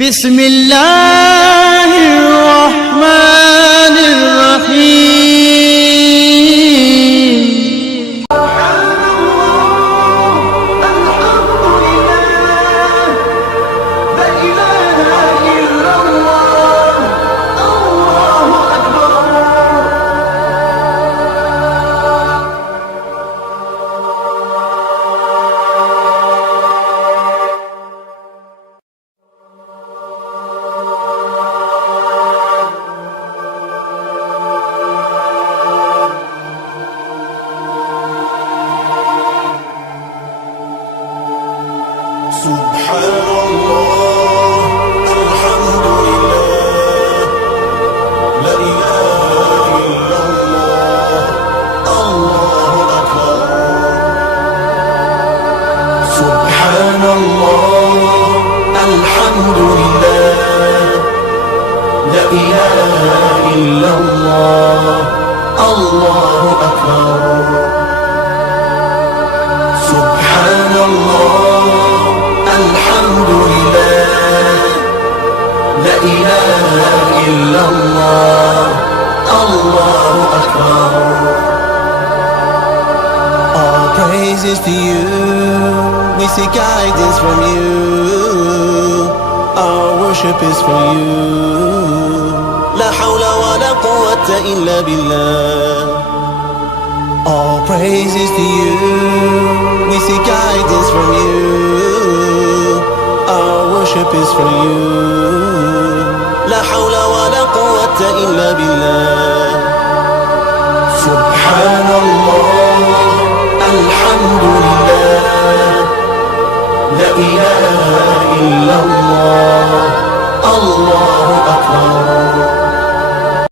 بسم الله الرحمن الرحيم. الحمد لله، لا إله إلا الله، الله أكبر. سبحان الله، الحمد لله، لا إله إلا الله، الله أكبر. سبحان الله، الحمد لله، لا إله إلا الله، الله أكبر. سبحان الله، الحمد لله، لا إله إلا الله، الله أكبر. All praises to you, we seek guidance from you. Our worship is for you. La hawla wa la quwwata illa billah. All praises to you, we seek guidance from you. Our worship is for you. La hawla wa la quwwata illa billah. سبحان الله، الحمد لله، لا إله إلا الله،